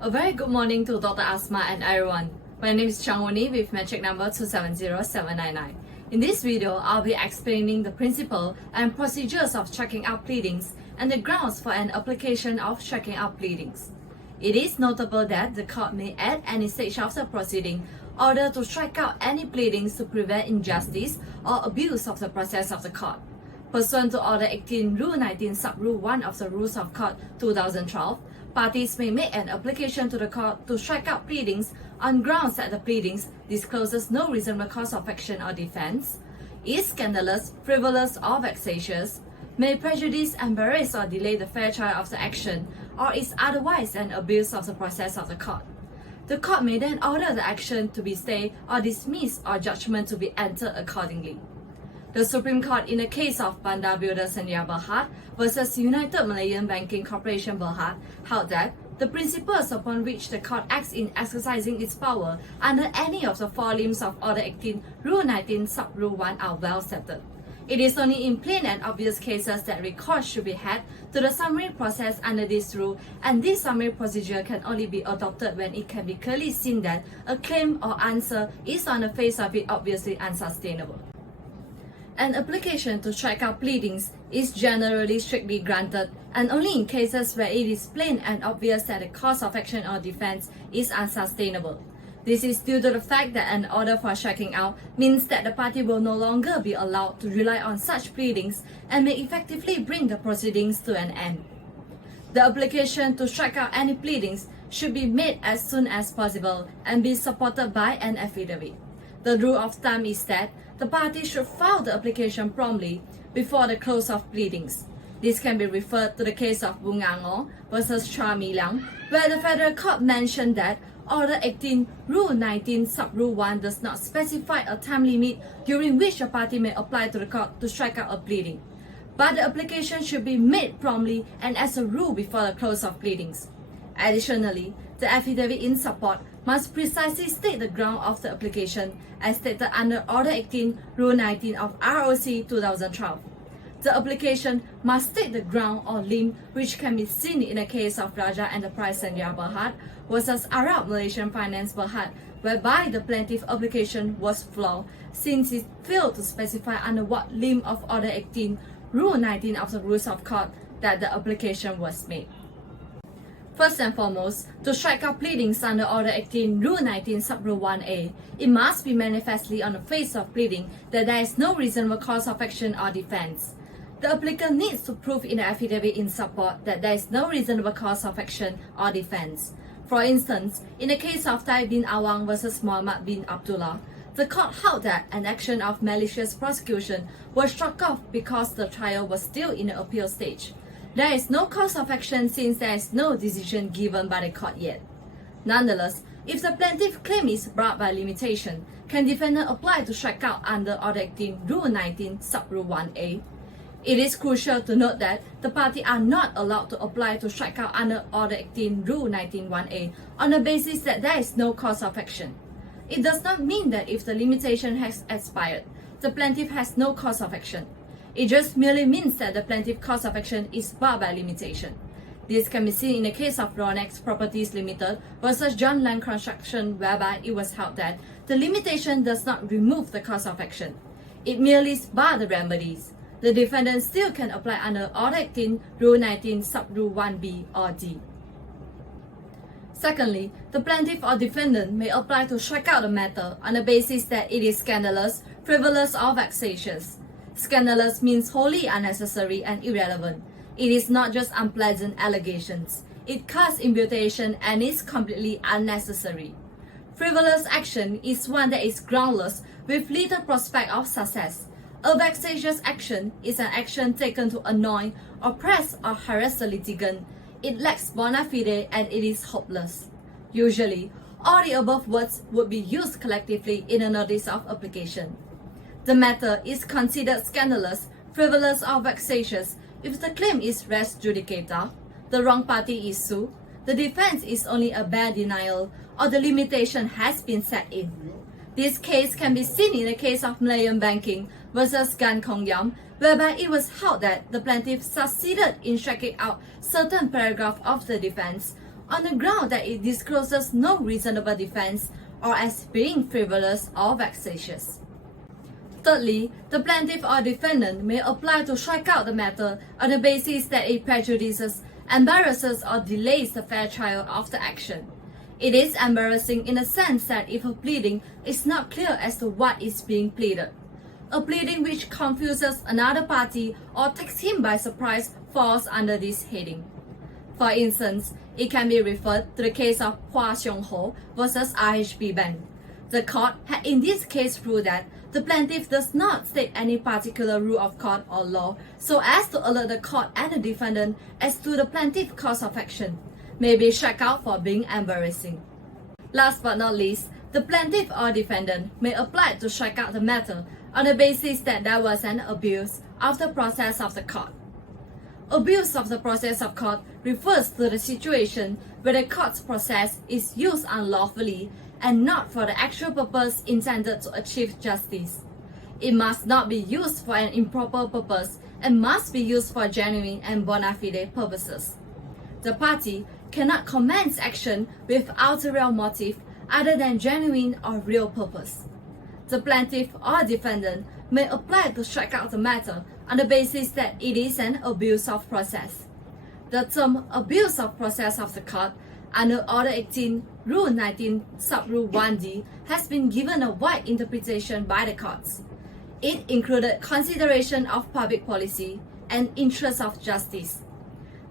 A very good morning to Dr. Asma and everyone. My name is Changwani with metric number 270799. In this video, I'll be explaining the principle and procedures of striking out pleadings and the grounds for an application of striking out pleadings. It is notable that the court may at any stage of the proceeding order to strike out any pleadings to prevent injustice or abuse of the process of the court. Pursuant to Order 18, Rule 19, Sub-Rule 1 of the Rules of Court 2012, parties may make an application to the court to strike out pleadings on grounds that the pleadings discloses no reasonable cause of action or defense, is scandalous, frivolous, or vexatious, may prejudice, embarrass, or delay the fair trial of the action, or is otherwise an abuse of the process of the court. The court may then order the action to be stayed or dismissed or judgment to be entered accordingly. The Supreme Court in the case of Bandar Builder Sdn Bhd versus United Malayan Banking Corporation Berhad held that the principles upon which the court acts in exercising its power under any of the four limbs of Order 18, Rule 19, Sub-Rule 1 are well settled. It is only in plain and obvious cases that recourse should be had to the summary process under this rule, and this summary procedure can only be adopted when it can be clearly seen that a claim or answer is on the face of it obviously unsustainable. An application to strike out pleadings is generally strictly granted, and only in cases where it is plain and obvious that the cause of action or defense is unsustainable. This is due to the fact that an order for striking out means that the party will no longer be allowed to rely on such pleadings and may effectively bring the proceedings to an end. The application to strike out any pleadings should be made as soon as possible and be supported by an affidavit. The rule of thumb is that the party should file the application promptly before the close of pleadings. This can be referred to the case of Boong Nga Ngo versus Chua Mi Liang, where the Federal Court mentioned that Order 18, Rule 19, Sub-Rule 1 does not specify a time limit during which a party may apply to the court to strike out a pleading, but the application should be made promptly and as a rule before the close of pleadings. Additionally, the affidavit in support must precisely state the ground of the application as stated under Order 18, Rule 19 of ROC 2012. The application must state the ground or limb which can be seen in the case of Raja Enterprise Sdn Bhd versus Arab Malaysian Finance Berhad, whereby the plaintiff application was flawed since it failed to specify under what limb of Order 18, Rule 19 of the Rules of Court that the application was made. First and foremost, to strike out pleadings under Order 18, Rule 19, Sub-Rule 1A, it must be manifestly on the face of pleading that there is no reasonable cause of action or defense. The applicant needs to prove in the affidavit in support that there is no reasonable cause of action or defense. For instance, in the case of Tai bin Awang versus Muhammad bin Abdullah, the court held that an action of malicious prosecution was struck off because the trial was still in the appeal stage. There is no cause of action since there is no decision given by the court yet. Nonetheless, if the plaintiff claim is barred by limitation, can defendant apply to strike out under Order 18, Rule 19, Sub-Rule 1A? It is crucial to note that the party are not allowed to apply to strike out under Order 18, Rule 19, 1A on the basis that there is no cause of action. It does not mean that if the limitation has expired, the plaintiff has no cause of action. It just merely means that the plaintiff cause of action is barred by limitation. This can be seen in the case of Ronex Properties Limited versus John Land Construction, whereby it was held that the limitation does not remove the cause of action. It merely bars the remedies. The defendant still can apply under Order 18, Rule 19, Sub-Rule 1B or D. Secondly, the plaintiff or defendant may apply to strike out the matter on the basis that it is scandalous, frivolous, or vexatious. Scandalous means wholly unnecessary and irrelevant. It is not just unpleasant allegations. It casts imputation and is completely unnecessary. Frivolous action is one that is groundless with little prospect of success. A vexatious action is an action taken to annoy, oppress, or harass the litigant. It lacks bona fide and it is hopeless. Usually, all the above words would be used collectively in a notice of application. The matter is considered scandalous, frivolous, or vexatious if the claim is res judicata, the wrong party is sued, the defense is only a bare denial, or the limitation has been set in. This case can be seen in the case of Malayan Banking versus Gan Kong Yam, whereby it was held that the plaintiff succeeded in striking out certain paragraphs of the defense, on the ground that it discloses no reasonable defense or as being frivolous or vexatious. Thirdly, the plaintiff or defendant may apply to strike out the matter on the basis that it prejudices, embarrasses, or delays the fair trial of the action. It is embarrassing in the sense that if a pleading is not clear as to what is being pleaded, a pleading which confuses another party or takes him by surprise falls under this heading. For instance, it can be referred to the case of Hua Xiongho versus RHB Bank. The court had in this case ruled that the plaintiff does not state any particular rule of court or law so as to alert the court and the defendant as to the plaintiff's cause of action, may be struck out for being embarrassing. Last but not least, the plaintiff or defendant may apply to strike out the matter on the basis that there was an abuse of the process of the court. Abuse of the process of court refers to the situation where the court's process is used unlawfully and not for the actual purpose intended to achieve justice. It must not be used for an improper purpose and must be used for genuine and bona fide purposes. The party cannot commence action with ulterior motive other than genuine or real purpose. The plaintiff or defendant may apply to strike out the matter on the basis that it is an abuse of process. The term abuse of process of the court under Order 18, Rule 19, Sub-Rule 1D has been given a wide interpretation by the courts. It included consideration of public policy and interest of justice.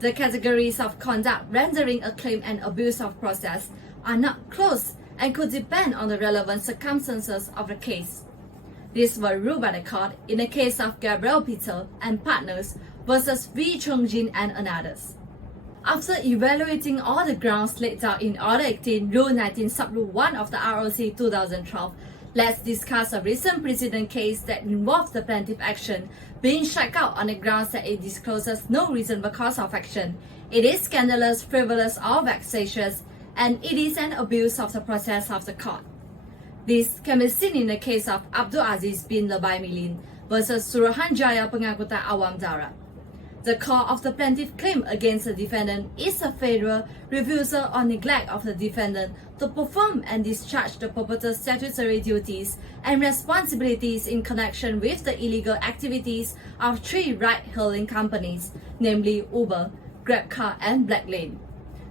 The categories of conduct rendering a claim an abuse of process are not close and could depend on the relevant circumstances of the case. These were ruled by the court in the case of Gabriel Peter and Partners versus V. Chung-jin and others. After evaluating all the grounds laid out in Order 18, Rule 19, Sub-Rule 1 of the ROC 2012, let's discuss a recent precedent case that involves the plaintiff action being struck out on the grounds that it discloses no reasonable cause of action, it is scandalous, frivolous, or vexatious, and it is an abuse of the process of the court. This can be seen in the case of Abdul Aziz bin Lebay Milin versus Suruhanjaya Pengakutan Awam Darat. The core of the plaintiff claim against the defendant is a failure, refusal, or neglect of the defendant to perform and discharge the purported statutory duties and responsibilities in connection with the illegal activities of three ride-hailing companies, namely Uber, GrabCar, and Blacklane.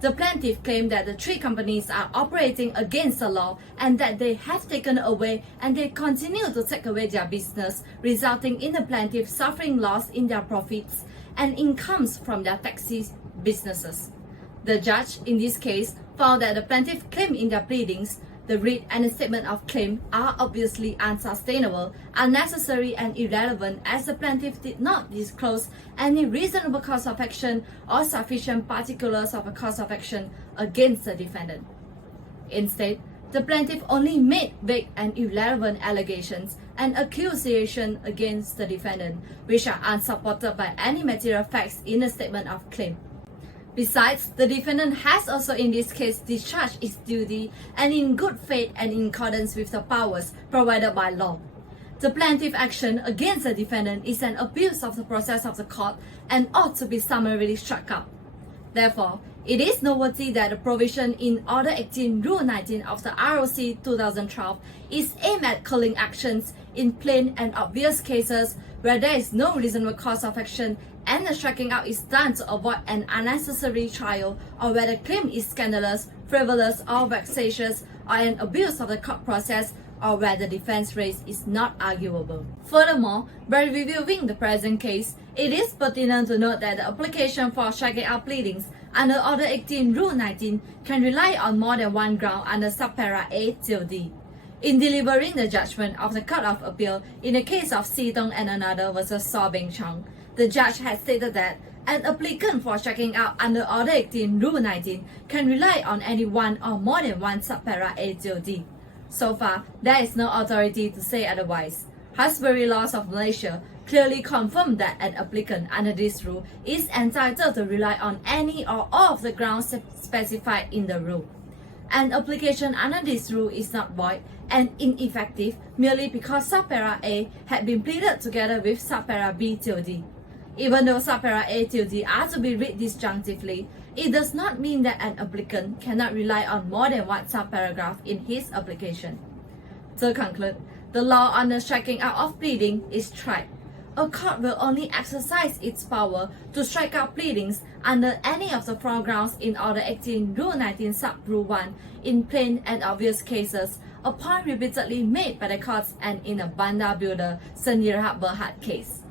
The plaintiff claimed that the three companies are operating against the law and that they have taken away and they continue to take away their business, resulting in the plaintiff suffering loss in their profits and incomes from their taxi businesses. The judge in this case found that the plaintiff claim in their pleadings, the writ and the statement of claim are obviously unsustainable, unnecessary, and irrelevant as the plaintiff did not disclose any reasonable cause of action or sufficient particulars of a cause of action against the defendant. Instead, the plaintiff only made vague and irrelevant allegations and accusations against the defendant, which are unsupported by any material facts in the statement of claim. Besides, the defendant has also in this case discharged its duty and in good faith and in accordance with the powers provided by law. The plaintiff action against the defendant is an abuse of the process of the court and ought to be summarily struck out. Therefore, it is noteworthy that the provision in Order 18, Rule 19 of the ROC 2012 is aimed at culling actions in plain and obvious cases where there is no reasonable cause of action and the striking out is done to avoid an unnecessary trial, or where the claim is scandalous, frivolous, or vexatious, or an abuse of the court process, or where the defense raised is not arguable. Furthermore, by reviewing the present case, it is pertinent to note that the application for striking out pleadings under Order 18, Rule 19 can rely on more than one ground under subpara A till D. In delivering the judgment of the Court of Appeal in the case of Si Tong and another versus Saw Beng Chong, the judge had stated that an applicant for striking out under Order 18, Rule 19 can rely on any one or more than one subpara A till D. So far, there is no authority to say otherwise. Husbandry laws of Malaysia clearly confirm that an applicant under this rule is entitled to rely on any or all of the grounds specified in the rule. An application under this rule is not void and ineffective merely because subpara A had been pleaded together with subpara B till D. Even though subpara A till D are to be read disjunctively, It does not mean that an applicant cannot rely on more than one subparagraph in his application. To conclude, the law on the striking out of pleading is tried. A court will only exercise its power to strike out pleadings under any of the four grounds in Order 18 Rule 19 Sub Rule 1 in plain and obvious cases, a point repeatedly made by the courts and in the Banda Builder Sendirahat Berhad case.